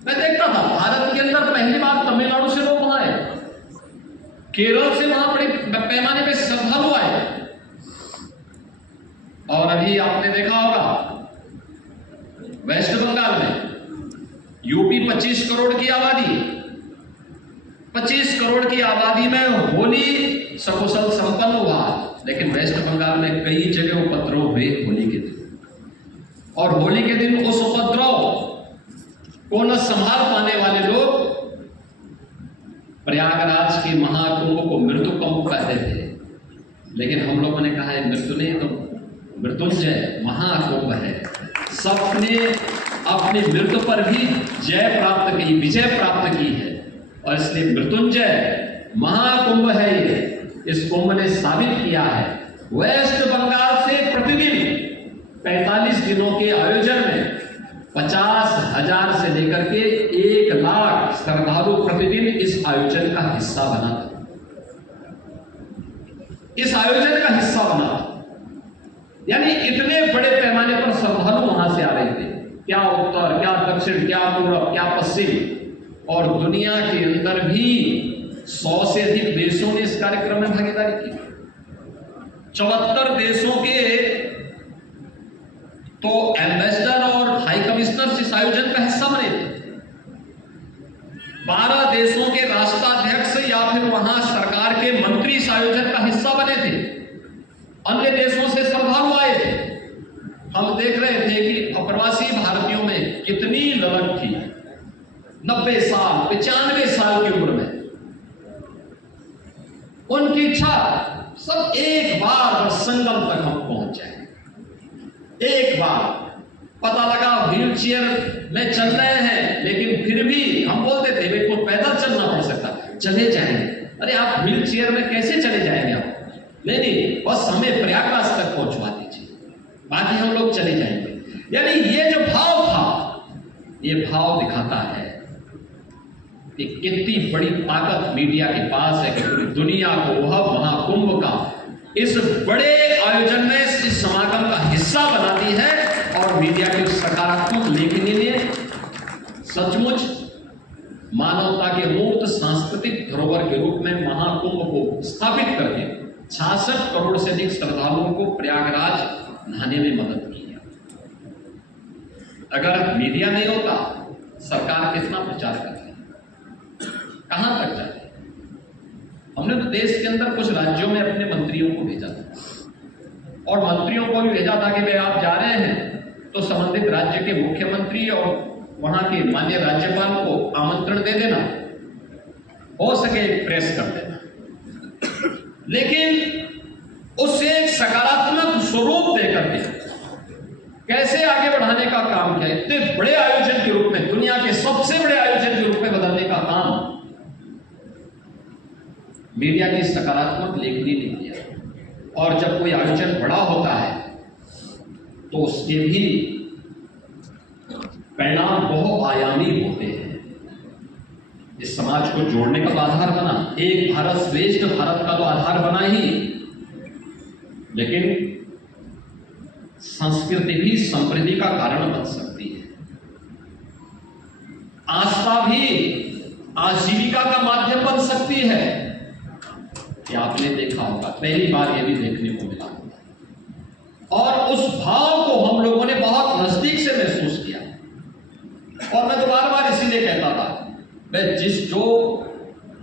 मैं देखता था भारत के अंदर पहली बार तमिलनाडु से लोग वहां आए, केरल से वहां बड़े पैमाने पे श्रद्धालु आए। और अभी आपने देखा होगा वेस्ट बंगाल में यूपी 25 करोड़ की आबादी, 25 करोड़ की आबादी में होली सकुशल संपन्न हुआ, लेकिन वेस्ट बंगाल में कई जगह उपद्रव हुए होली के दिन। और होली के दिन उस उपद्रव को न संभाल पाने वाले लोग प्रयागराज के महाकुंभ को मृत्यु कुंभ कहते थे, लेकिन हम लोगों ने कहा है मृत्यु नहीं तो मृत्युंजय महाकुंभ है। सबने अपनी मृत्यु पर भी जय प्राप्त की, विजय प्राप्त की है, और इसलिए मृत्युंजय महाकुंभ है ये। इस कुंभ ने साबित किया है वेस्ट बंगाल से प्रतिदिन 45 दिनों के आयोजन में 50,000 से लेकर के 1 लाख श्रद्धालु प्रतिदिन इस आयोजन का हिस्सा बना था, इस आयोजन का हिस्सा बना था। यानी इतने बड़े पैमाने पर श्रद्धालु वहां से आ रहे थे, क्या उत्तर, क्या दक्षिण, क्या पूर्व, क्या पश्चिम, और दुनिया के अंदर भी 100 से अधिक देशों ने इस कार्यक्रम में भागीदारी की। 74 देशों के तो एम्बेसडर और हाई कमिश्नर इस आयोजन का हिस्सा बने थे। 12 देशों के राष्ट्राध्यक्ष या फिर वहां सरकार के मंत्री इस आयोजन का हिस्सा बने थे। अन्य देशों से श्रद्धालु आए थे। हम देख रहे थे कि अप्रवासी भारतीयों में कितनी ललक थी। 90 साल 95 साल की उम्र में उनकी इच्छा सब एक बार संगम तक हम पहुंच जाए। एक बार पता लगा व्हील चेयर में चल रहे हैं, लेकिन फिर भी हम बोलते थे भाई को पैदल चलना पड़ सकता, चले जाएंगे। अरे आप व्हील चेयर में कैसे चले जाएंगे आप? नहीं, बस हमें प्रयागराज तक पहुंचवा दीजिए, बाकी हम लोग चले जाएंगे। यानी ये जो भाव था, ये भाव दिखाता है कि कितनी बड़ी ताकत मीडिया के पास है कि पूरी दुनिया को वह महाकुंभ का इस बड़े आयोजन में इस समागम का हिस्सा बनाती है। और मीडिया की सकारात्मक लेखनी ने सचमुच मानवता के मुक्त सांस्कृतिक धरोहर के रूप में महाकुंभ को स्थापित करके 66 करोड़ से अधिक श्रद्धालुओं को प्रयागराज नहाने में मदद की है। अगर मीडिया नहीं होता, सरकार कितना प्रचार करती, कहां तक जाती? हमने तो देश के अंदर कुछ राज्यों में अपने मंत्रियों को भेजा था, और मंत्रियों को भी भेजा था कि भाई आप जा रहे हैं तो संबंधित राज्य के मुख्यमंत्री और वहां के माननीय राज्यपाल को आमंत्रण दे देना, हो सके प्रेस कर देना। लेकिन उससे एक सकारात्मक स्वरूप देकर के कैसे आगे बढ़ाने का काम किया, इतने बड़े आयोजन के रूप में, दुनिया के सबसे बड़े आयोजन के रूप में बदलने का काम मीडिया की सकारात्मक लेखनी ने किया। और जब कोई आयोजन बड़ा होता है तो उसके भी परिणाम बहुआयामी होते हैं। इस समाज को जोड़ने का तो आधार बना, एक भारत श्रेष्ठ भारत का तो आधार बना ही, लेकिन संस्कृति भी समृद्धि का कारण बन सकती है। आस्था भी आजीविका का माध्यम बन सकती है। कि आपने देखा होगा, पहली बार यह भी देखने को मिला, और उस भाव को हम लोगों ने बहुत नजदीक से महसूस किया। और मैं तो बार बार इसीलिए कहता था, मैं जो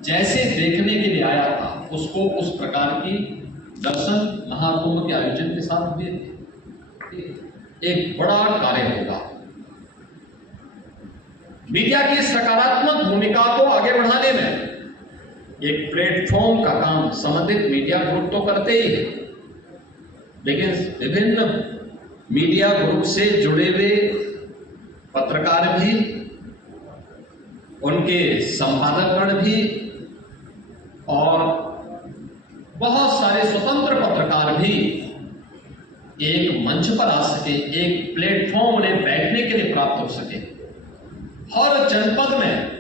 जैसे देखने के लिए आया था उसको उस प्रकार की दर्शन महाकुंभ के आयोजन के साथ हुए थे। एक बड़ा कार्य होगा। मीडिया की सकारात्मक भूमिका को आगे बढ़ाने में एक प्लेटफॉर्म का काम संबंधित मीडिया ग्रुप तो करते ही है, लेकिन विभिन्न मीडिया ग्रुप से जुड़े हुए पत्रकार भी, उनके संपादकगण भी, और बहुत सारे स्वतंत्र पत्रकार भी एक मंच पर आ सके, एक प्लेटफॉर्म उन्हें बैठने के लिए प्राप्त हो सके। हर जनपद में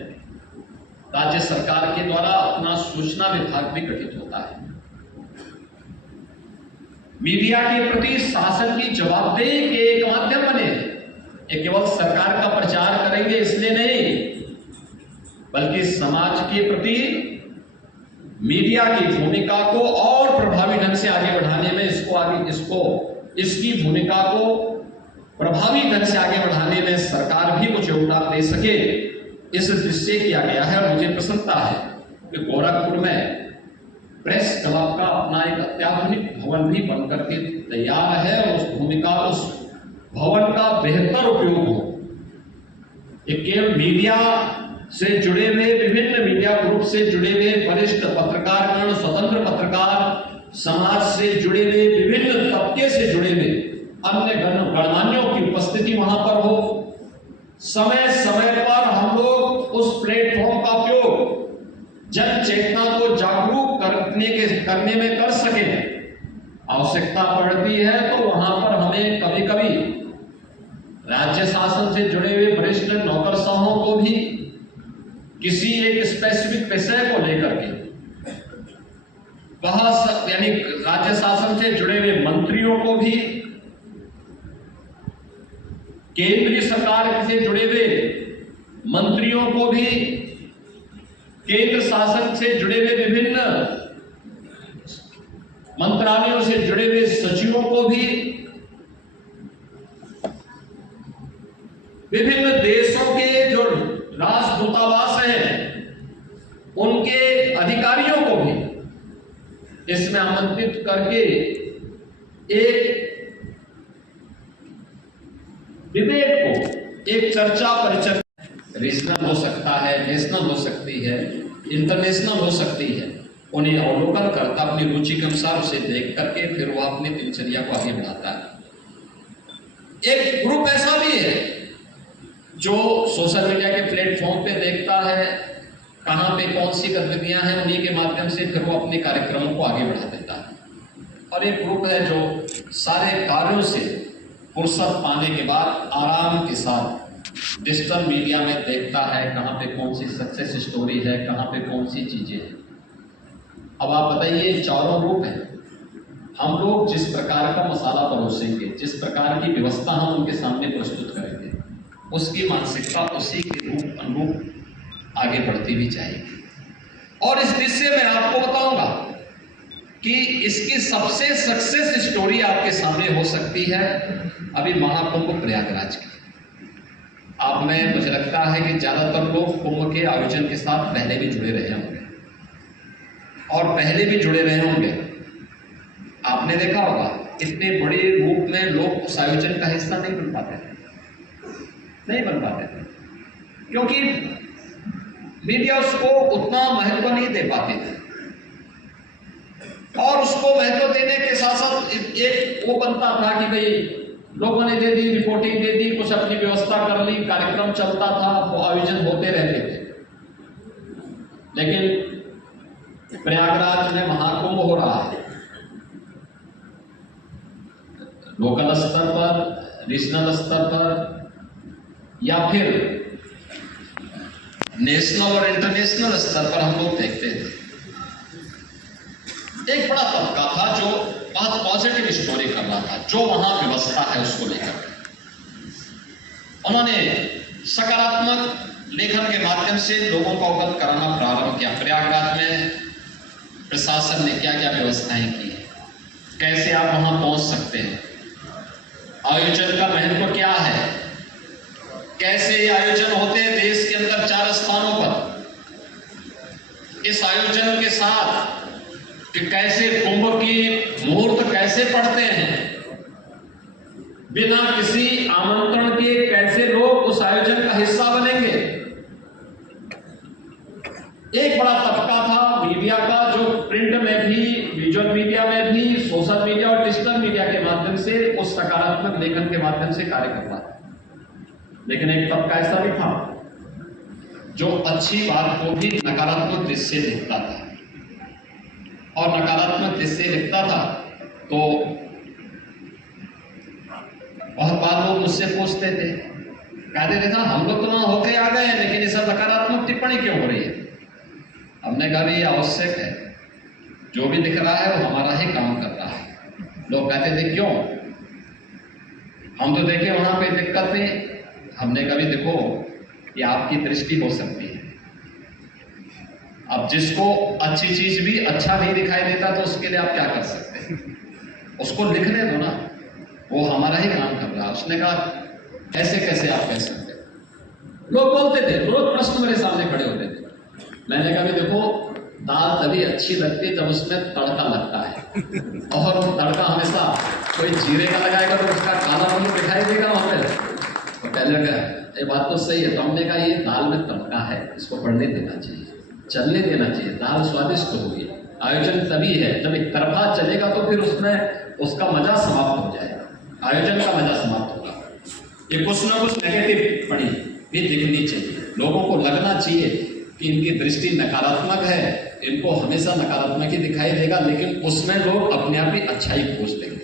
राज्य सरकार के द्वारा अपना सूचना विभाग भी गठित होता है। मीडिया के प्रति शासन की जवाबदेही के एक माध्यम बने। ये केवल सरकार का प्रचार करेंगे इसलिए नहीं, बल्कि समाज के प्रति मीडिया की भूमिका को और प्रभावी ढंग से आगे बढ़ाने में इसकी भूमिका को प्रभावी ढंग से आगे बढ़ाने में सरकार भी कुछ योगदान दे सके, इस दृष्टि किया गया है। मुझे प्रसन्नता है कि गोरखपुर में प्रेस क्लब का अपना एक अत्याधुनिक भवन भी बनकर के तैयार है और उस भवन का बेहतर उपयोग हो। ये केवल मीडिया से जुड़े हुए, विभिन्न मीडिया ग्रुप से जुड़े हुए वरिष्ठ पत्रकारगण, स्वतंत्र पत्रकार, समाज से जुड़े हुए, विभिन्न तबके से जुड़े हुए अन्य गणमान्यों की उपस्थिति वहां पर हो। समय समय पर हम लोग उस प्लेटफॉर्म का उपयोग जन चेतना को जागरूक करने में कर सके। आवश्यकता पड़ती है तो वहां पर हमें कभी कभी राज्य शासन से जुड़े हुए वरिष्ठ नौकरशाहों को भी किसी एक स्पेसिफिक विषय को लेकर के यानी राज्य शासन से जुड़े हुए मंत्रियों को भी, केंद्रीय सरकार से जुड़े हुए मंत्रियों को भी, केंद्र शासन से जुड़े हुए विभिन्न मंत्रालयों से जुड़े हुए सचिवों को भी, विभिन्न देशों के जो राजदूतावास हैं उनके अधिकारियों को भी इसमें आमंत्रित करके एक डिबेट को, एक चर्चा परिचर्चा, रीजनल हो सकता है, नेशनल हो सकती है, इंटरनेशनल हो सकती है, उन्हें अवलोकन करता, अपनी रुचि के अनुसार उसे देख करके फिर वह अपनी दिनचर्या को आगे बढ़ाता है। एक ग्रुप ऐसा भी है जो सोशल मीडिया के प्लेटफॉर्म पे देखता है कहां पे कौन सी गतिविधियां हैं, उन्हीं के माध्यम से फिर वो अपने कार्यक्रमों को आगे बढ़ा देता है। और एक ग्रुप है जो सारे कार्यों से फुर्सत पाने के बाद आराम के साथ डिजिटल मीडिया में देखता है कहां पे कौन सी सक्सेस स्टोरी है, कहां पे कौन सी चीजें हैं। अब आप बताइए, चारों ग्रुप हैं, हम लोग जिस प्रकार का मसाला परोसेंगे, जिस प्रकार की व्यवस्था हम उनके सामने प्रस्तुत करेंगे, उसकी मानसिकता उसी के रूप अनुरूप आगे बढ़ती भी जाएगी। और इस विषय में आपको बताऊंगा कि इसकी सबसे सक्सेस स्टोरी आपके सामने हो सकती है अभी महाकुंभ प्रयागराज की। आप में मुझे लगता है कि ज्यादातर लोग कुंभ के आयोजन के साथ पहले भी जुड़े रहे होंगे और पहले भी जुड़े रहे होंगे। आपने देखा होगा इतने बड़े रूप में लोग उस आयोजन का हिस्सा नहीं बन पाते थे, क्योंकि मीडिया उसको उतना महत्व नहीं दे पाते थे। और उसको महत्व देने के साथ साथ एक वो बनता था कि भाई लोगों ने दे दी, रिपोर्टिंग दे दी, कुछ अपनी व्यवस्था कर ली, कार्यक्रम चलता था, वो आयोजन होते रहते थे। लेकिन प्रयागराज में महाकुंभ हो रहा है, लोकल स्तर पर, रीजनल स्तर पर या फिर नेशनल और इंटरनेशनल स्तर पर हम लोग देखते थे। एक बड़ा तबका था जो बहुत पॉजिटिव स्टोरी कर रहा था, जो वहां व्यवस्था है उसको लेकर उन्होंने सकारात्मक लेखन के माध्यम से लोगों को अवगत कराना प्रारंभ किया। प्रयागराज में प्रशासन ने क्या क्या व्यवस्थाएं की, कैसे आप वहां पहुंच सकते हैं, आयोजन का महत्व क्या है, कैसे ये आयोजन होते हैं देश के अंदर 4 स्थानों पर। इस आयोजन के साथ कि कैसे कुंभ की मुहूर्त कैसे पड़ते हैं, बिना किसी आमंत्रण के कैसे लोग उस आयोजन का हिस्सा बनेंगे। एक बड़ा तबका था मीडिया का जो प्रिंट में भी, विजुअल मीडिया में भी, सोशल मीडिया और डिजिटल मीडिया के माध्यम से उस सकारात्मक लेखन के माध्यम से कार्य कर रहा था। लेकिन एक तबका ऐसा भी था जो अच्छी बात को भी नकारात्मक दृष्टि से देखता था, और नकारात्मक दृष्टि से देखता था तो बहुत बार लोग मुझसे पूछते थे, कहते थे हम लोग तो वहां होके आ गए हैं लेकिन ये सब नकारात्मक टिप्पणी क्यों हो रही है। हमने कहा ये आवश्यक है, जो भी दिख रहा है वो हमारा ही काम कर रहा है। लोग कहते थे क्यों, हम तो देखे वहां पे दिक्कतें हमने कहा भी देखो ये आपकी दृष्टि हो सकती है, अब जिसको अच्छी चीज भी अच्छा नहीं दिखाई देता तो उसके लिए आप क्या कर सकते हैं, उसको लिखने दो ना, वो हमारा ही काम कर रहा। उसने कहा ऐसे कैसे आप कह सकते? लोग बोलते थे, रोज प्रश्न मेरे सामने खड़े होते थे। मैंने कहा भी देखो दाल तभी अच्छी लगती है जब उसमें तड़का लगता है, और तड़का हमेशा कोई जीरे का लगाएगा तो उसका काला रंग दिखाई देगा वहां पे। तो पहले कहा ये बात तो सही है, तो हमने कहा ये दाल में तड़का है, इसको बढ़ने देना चाहिए, चलने देना चाहिए, दाल स्वादिष्ट होगी। आयोजन तभी है जब एक तरफा चलेगा तो फिर उसमें उसका मजा समाप्त हो जाएगा, आयोजन का मजा समाप्त होगा। ये कुछ ना कुछ नेगेटिव टिप्पणी भी दिखनी चाहिए, लोगों को लगना चाहिए कि इनकी दृष्टि नकारात्मक है, इनको हमेशा नकारात्मक ही दिखाई देगा, लेकिन उसमें लोग अपने आप ही अच्छाई खोज लेंगे।